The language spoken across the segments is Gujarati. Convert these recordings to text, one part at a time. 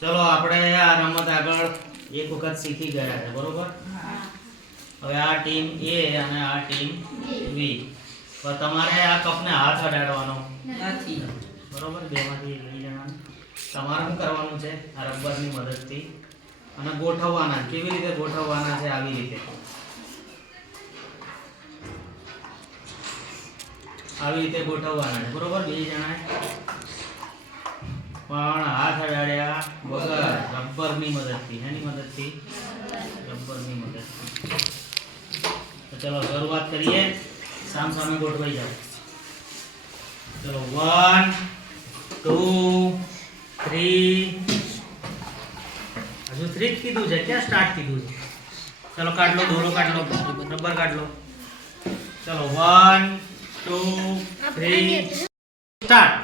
ચલો આપણે આ રમત આગળ એક વખત શીખી ગયા છે બરોબર? હવે આ ટીમ એ અને આ ટીમ બી. પણ તમારે આ કપને હાથ અડાડવાનો. નથી. બરોબર? બેમાંથી લઈ જવાનું તમારે શું કરવાનું છે? આ રબરની મદદથી. અને ગોઠવવાના કેવી રીતે ગોઠવવાના છે આવી રીતે? આવી રીતે ગોઠવવાના છે બરોબર? બે જણાએ. પણ રબરની મદદથી એની મદદથી? રબરની મદદથી. તો ચલો શરૂઆત કરીએ. સામ સામે ગોઠવાઈ જાઓ. ચલો વન ટુ થ્રી. હજુ થ્રી જ કીધું છે. ક્યાં સ્ટાર્ટ કીધું છે? ચલો કાઢ લો દોરો કાઢ લો. રબર કાઢ લો. ચલો વન ટુ થ્રી. સ્ટાર્ટ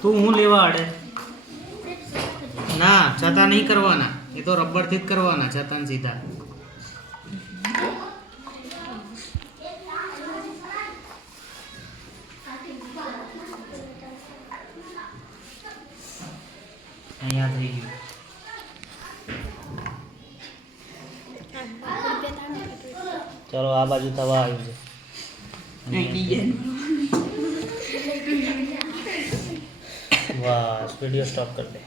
તું હું લેવા અડે ના છતાં નહીં કરવાના. એ તો રબરથી જ કરવાના છતાં સીધા. અહીંયા થઈ ગયું. ચલો આ બાજુ થવા આવ્યું છે વાહ વીડિયો સ્ટોપ કરી દે